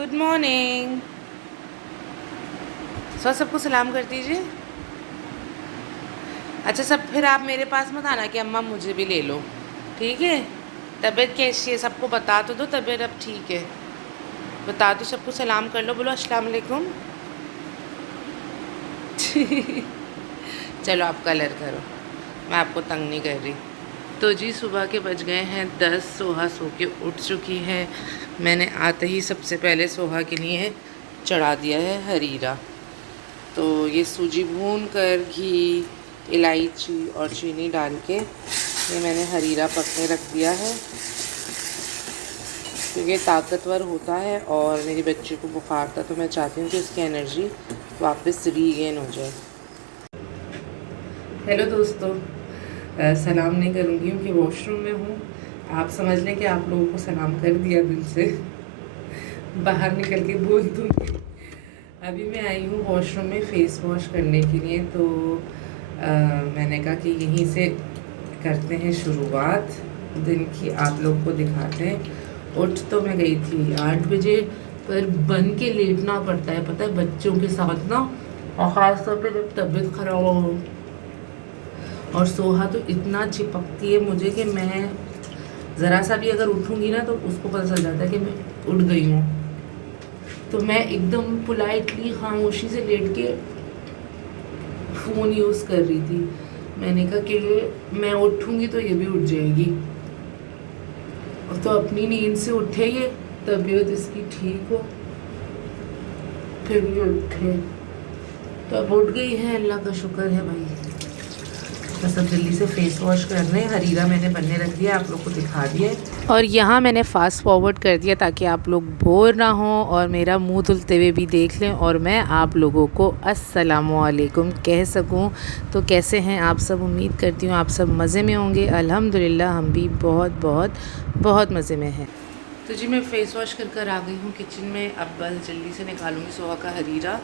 Good morning. सबको सलाम कर दीजिए। अच्छा सब फिर आप मेरे पास मत आना कि अम्मा मुझे भी ले लो, ठीक है। तबीयत कैसी है सबको बता तो दो, तबीयत अब ठीक है बता दो सबको, सलाम कर लो, बोलो अस्सलाम वालेकुम। चलो आप कलर करो, मैं आपको तंग नहीं कर रही। तो जी सुबह के बज गए हैं 10। सोहा सो के उठ चुकी है। मैंने आते ही सबसे पहले सोहा के लिए चढ़ा दिया है हरीरा। तो ये सूजी भून कर घी, इलायची और चीनी डाल के ये मैंने हरीरा पकने रख दिया है, क्योंकि ताकतवर होता है और मेरी बच्ची को बुखार था तो मैं चाहती हूँ कि उसकी एनर्जी वापस रीगेन हो जाए। हेलो दोस्तों, सलाम नहीं करूँगी क्योंकि वॉशरूम में हूँ। आप समझ लें कि आप लोगों को सलाम कर दिया दिल से, बाहर निकल के बोल दूँगी। अभी मैं आई हूँ वॉशरूम में फ़ेस वॉश करने के लिए, तो मैंने कहा कि यहीं से करते हैं शुरुआत दिन की, आप लोग को दिखाते हैं। उठ तो मैं गई थी 8 बजे, पर बन के लेटना पड़ता है, पता है, बच्चों के साथ ना, और ख़ास तौर पे जब तबीयत ख़राब हो। और सोहा तो इतना चिपकती है मुझे कि मैं ज़रा सा भी अगर उठूँगी ना तो उसको पता चल जाता है कि मैं उठ गई हूँ। तो मैं एकदम पोलाइटली खामोशी से लेट के फ़ोन यूज़ कर रही थी। मैंने कहा कि मैं उठूँगी तो ये भी उठ जाएगी, और तो अपनी नींद से उठे, ये तबीयत इसकी ठीक हो फिर भी उठे। तो अब उठ गई है, अल्लाह का शुक्र है भाई। तो सब जल्दी से फेस वॉश कर रहे हैं। हरीरा मैंने बनने रख दिया, आप लोग को दिखा दिया, और यहाँ मैंने फ़ास्ट फॉरवर्ड कर दिया ताकि आप लोग बोर ना हो और मेरा मुंह धुलते हुए भी देख लें और मैं आप लोगों को अस्सलामुअलैकुम कह सकूं। तो कैसे हैं आप सब? उम्मीद करती हूँ आप सब मज़े में होंगे। अल्हम्दुलिल्लाह हम भी बहुत बहुत बहुत मज़े में हैं। तो जी मैं फ़ेस वॉश कर आ गई हूँ किचन में। अब बस जल्दी से निकालूंगी सोहा का हरीरा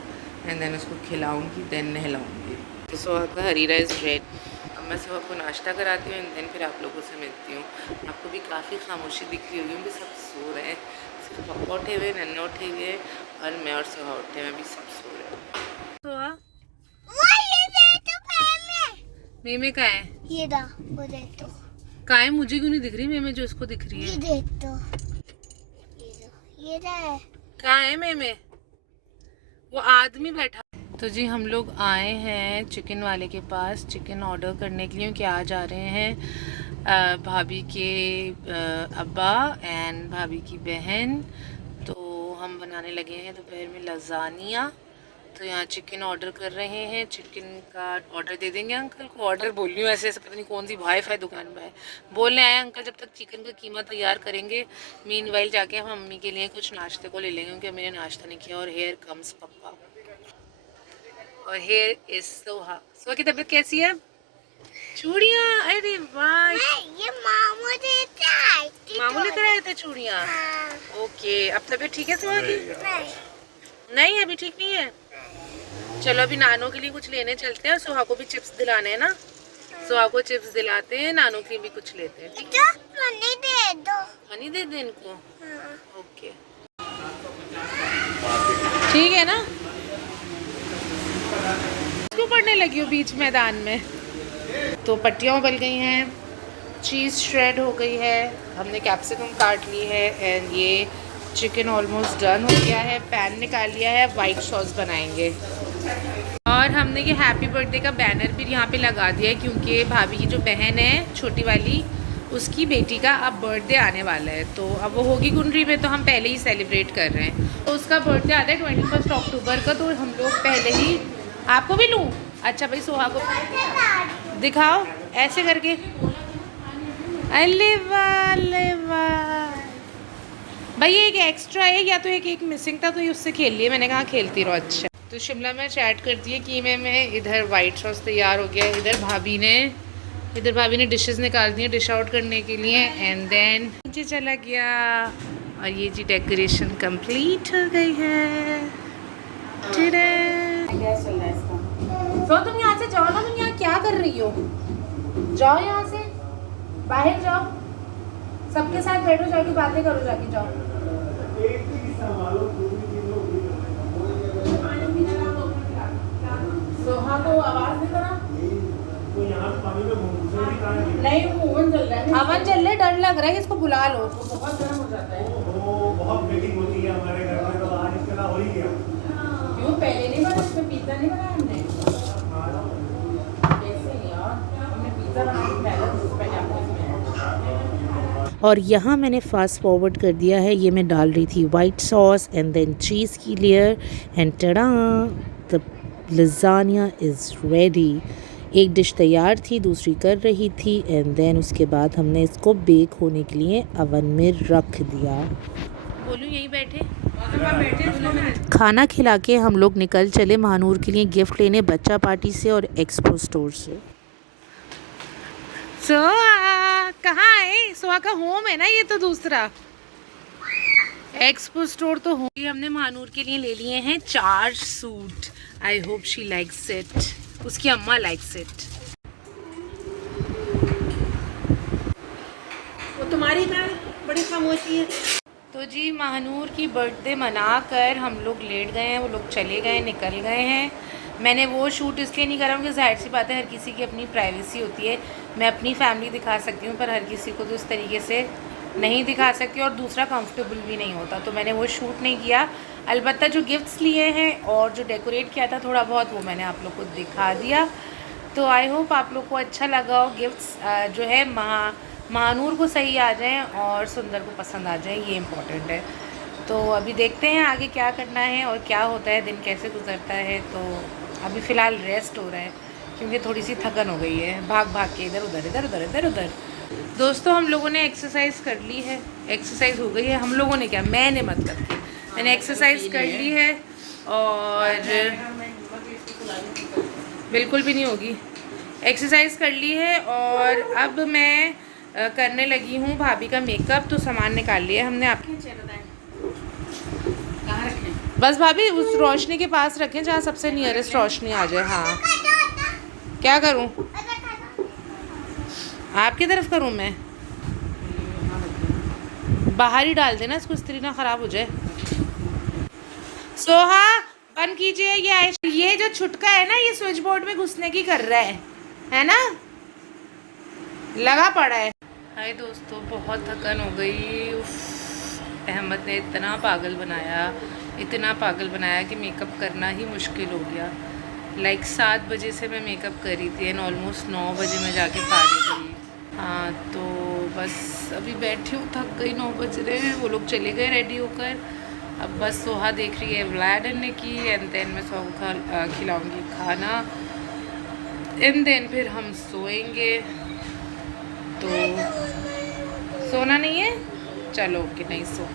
एंड देन उसको खिलाऊंगी, देन नहलाऊंगी। तो सोहा का हरीरा इज़ रेड। अब मैं सोहा को नाश्ता कराती हूँ एंड देन फिर आप लोगों से मिलती हूँ। आपको भी काफ़ी खामोशी दिख रही होगी क्योंकि सब सो रहे हैं, सिर्फ पापा उठे हुए, नन्ना उठे हुए और मैं और सोहा उठे हैं, अभी सब सो रहे हैं। सोहा मेमे कहाँ है? ये दा, वो देख तो। कहाँ है? मुझे क्यों नहीं दिख रही मेमे जो इसको दिख रही है? ये देख तो। ये है। कहाँ है मेमे? वो आदमी बैठा। तो जी हम लोग आए हैं चिकन वाले के पास चिकन ऑर्डर करने के लिए, कि आ जा रहे हैं भाभी के अब्बा एंड भाभी की बहन। तो हम बनाने लगे हैं दोपहर में लजानिया। तो यहाँ चिकन ऑर्डर कर रहे हैं, चिकन का ऑर्डर दे देंगे अंकल को। ऑर्डर बोल रही हूँ ऐसे ऐसे, पता नहीं कौन सी वाईफाई दुकान में है। बोलने आए अंकल जब तक चिकन का कीमा तैयार करेंगे, मीनवाइल जाके हम मम्मी के लिए कुछ नाश्ते को ले लेंगे क्योंकि मैंने नाश्ता नहीं किया। और हेयर कम्स पप्पा, और हेयर इज सोहा। सोहा की तबीयत कैसी है? चूड़ियाँ, अरे वाह, ये मामू देता है। मामू लेकर आए थे चूड़ियाँ। हाँ। ओके, अब तबीयत ठीक है सोहा की? नहीं। नहीं अभी ठीक नहीं है। चलो अभी नानों के लिए कुछ लेने चलते हैं, सोहा को भी चिप्स दिलाने हैं ना। सोहा को चिप्स दिलाते हैं, नानों के लिए भी कुछ लेते हैं, ठीक है? मनी दे दो। मनी दे दे इनको। हाँ। ओके ठीक है ना। क्यों पढ़ने लगी हो बीच मैदान में? तो पट्टियाँ उबल गई हैं, चीज़ श्रेड हो गई है, हमने कैप्सिकम काट ली है एंड ये चिकन ऑलमोस्ट डन हो गया है। पैन निकाल लिया है, वाइट सॉस बनाएंगे। और हमने ये हैप्पी बर्थडे का बैनर भी यहाँ पे लगा दिया है क्योंकि भाभी की जो बहन है छोटी वाली, उसकी बेटी का अब बर्थडे आने वाला है। तो अब वो होगी कुंडरी में, तो हम पहले ही सेलिब्रेट कर रहे हैं। तो उसका बर्थडे आता है 21 अक्टूबर का, तो हम लोग पहले ही। आपको भी लूँ? अच्छा भाई सोहा को दिखाओ ऐसे करके। अले वाह भाई, ये एक एक्स्ट्रा है या तो एक मिसिंग था, तो ये उससे खेल लिए, मैंने कहा खेलती रहो। अच्छा तो शिमला मिर्च ऐड कर दिए कीमे में। इधर वाइट सॉस तैयार हो गया। इधर भाभी ने डिशेस निकाल दी हैं डिश आउट करने के लिए एंड देन नीचे चला गया। और ये जी डेकोरेशन कंप्लीट हो गई है। तो तुम यहाँ से जाओ ना, तुम यहाँ क्या कर रही हो? जाओ यहाँ से बाहर जाओ, सबके साथ बैठो, जाके बातें करो, जाके जाओ। सोहा को आवाज नहीं करा। नहीं वो ओवन चल रहा है। ओवन चल रहा है, डर लग रहा है कि इसको बुला लो। बहुत गर्म हो जाता है। बहुत मीटिंग होती है हमारे घर में, तो आज इसके हो ही गया। क्यों पहले नहीं बना? इसमें पिज्जा नहीं बनाया हमने। कैसे यार, हमने पिज्जा बना के पहले आपको इसमें। और यहाँ मैंने फास्ट फॉरवर्ड कर दिया है, ये मैं डाल रही थी white sauce and then cheese की layer and tada, the lasagna is ready. एक डिश तैयार थी, दूसरी कर रही थी एंड देन उसके बाद हमने इसको बेक होने के लिए अवन में रख दिया। बोलूँ यहीं बैठे? खाना खिला के हम लोग निकल चले महानूर के लिए गिफ्ट लेने बच्चा पार्टी से और एक्सपो स्टोर से। सोहा कहाँ है? सोहा का होम है ना ये, तो दूसरा एक्सपो स्टोर तो हो। हमने महानूर के लिए ले लिए हैं 4 suit. I hope she likes it, उसकी अम्मा लाइक्स इट। वो तुम्हारी ना बड़ी खामोशी है। तो जी महानूर की बर्थडे मना कर हम लोग लेट गए हैं, वो लोग चले गए, निकल गए हैं। मैंने वो शूट इसलिए नहीं करा क्योंकि जाहिर सी बात है हर किसी की अपनी प्राइवेसी होती है। मैं अपनी फैमिली दिखा सकती हूँ पर हर किसी को तो इस तरीके से नहीं दिखा सकती और दूसरा कंफर्टेबल भी नहीं होता, तो मैंने वो शूट नहीं किया। अलबत्ता जो गिफ्ट्स लिए हैं और जो डेकोरेट किया था थोड़ा बहुत, वो मैंने आप लोग को दिखा दिया। तो आई होप आप लोग को अच्छा लगा हो। गिफ्ट्स जो है महानूर को सही आ जाएं और सुंदर को पसंद आ जाएं, ये इम्पोर्टेंट है। तो अभी देखते हैं आगे क्या करना है और क्या होता है, दिन कैसे गुजरता है। तो अभी फ़िलहाल रेस्ट हो रहा है क्योंकि थोड़ी सी थकन हो गई है भाग भाग के इधर उधर इधर उधर इधर उधर। दोस्तों हम लोगों ने एक्सरसाइज कर ली है, एक्सरसाइज हो गई है। हम लोगों ने क्या, मैंने मतलब कि मैंने एक्सरसाइज कर ली है और बिल्कुल भी नहीं होगी, एक्सरसाइज कर ली है। और अब मैं करने लगी हूँ भाभी का मेकअप। तो सामान निकाल लिया हमने। आप कहाँ रखें? बस भाभी उस रोशनी के पास रखें जहाँ सबसे नियरेस्ट रोशनी आ जाए। हाँ क्या करूँ, आपकी तरफ करूँ मैं? बाहर ही डाल देना इसको, इस्त्री ना ख़राब हो जाए। सोहा बंद कीजिए। ये जो छुटका है ना, ये स्विच बोर्ड में घुसने की कर रहा है ना, लगा पड़ा है। हाय दोस्तों, बहुत थकन हो गई। अहमद ने इतना पागल बनाया कि मेकअप करना ही मुश्किल हो गया। लाइक 7 बजे से मैं मेकअप कर रही थी एंड ऑलमोस्ट 9 बजे मैं जाके फारिग हुई। हाँ तो बस अभी बैठी हूँ, थक गई। 9 बज रहे हैं, वो लोग चले गए रेडी होकर। अब बस सोहा देख रही है व्लाड ने की एंड देन मैं सोहा को खिलाऊँगी खाना एंड देन फिर हम सोएंगे। तो सोना नहीं है, चलो ओके, नहीं सो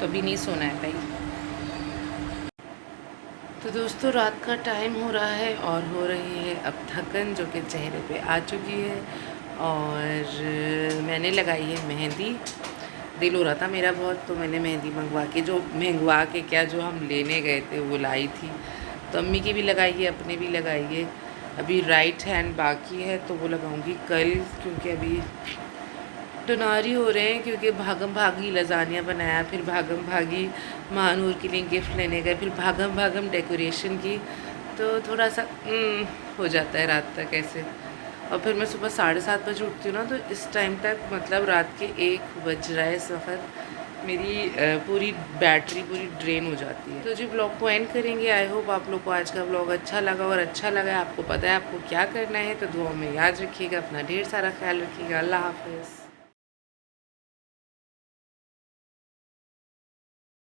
तो अभी नहीं सोना है भाई। तो दोस्तों रात का टाइम हो रहा है और हो रही है अब थकन जो कि चेहरे पे आ चुकी है। और मैंने लगाई है मेहंदी। दिल हो रहा था मेरा बहुत, तो मैंने मेहंदी मंगवा के क्या जो हम लेने गए थे वो लाई थी। तो अम्मी की भी लगाई है, अपने भी लगाई है। अभी राइट हैंड बाकी है तो वो लगाऊंगी कल, क्योंकि अभी डुनारी हो रहे हैं क्योंकि भागम भागी लज़ानिया बनाया, फिर भागम भागी महानूर के लिए गिफ्ट लेने गए, फिर भागम भागम डेकोरेशन की। तो थोड़ा सा हो जाता है रात तक ऐसे। और फिर मैं सुबह 7:30 बजे उठती हूँ ना, तो इस टाइम तक मतलब रात के 1 बज रहा है, इस वक्त मेरी पूरी बैटरी पूरी ड्रेन हो जाती है। तो जी ब्लॉग को एंड करेंगे। आई होप आप लोग को आज का ब्लॉग अच्छा लगा, और अच्छा लगा आपको पता है आपको क्या करना है, तो दुआ में याद रखिएगा, अपना ढेर सारा ख्याल रखिएगा। अल्लाह हाफ़िज़।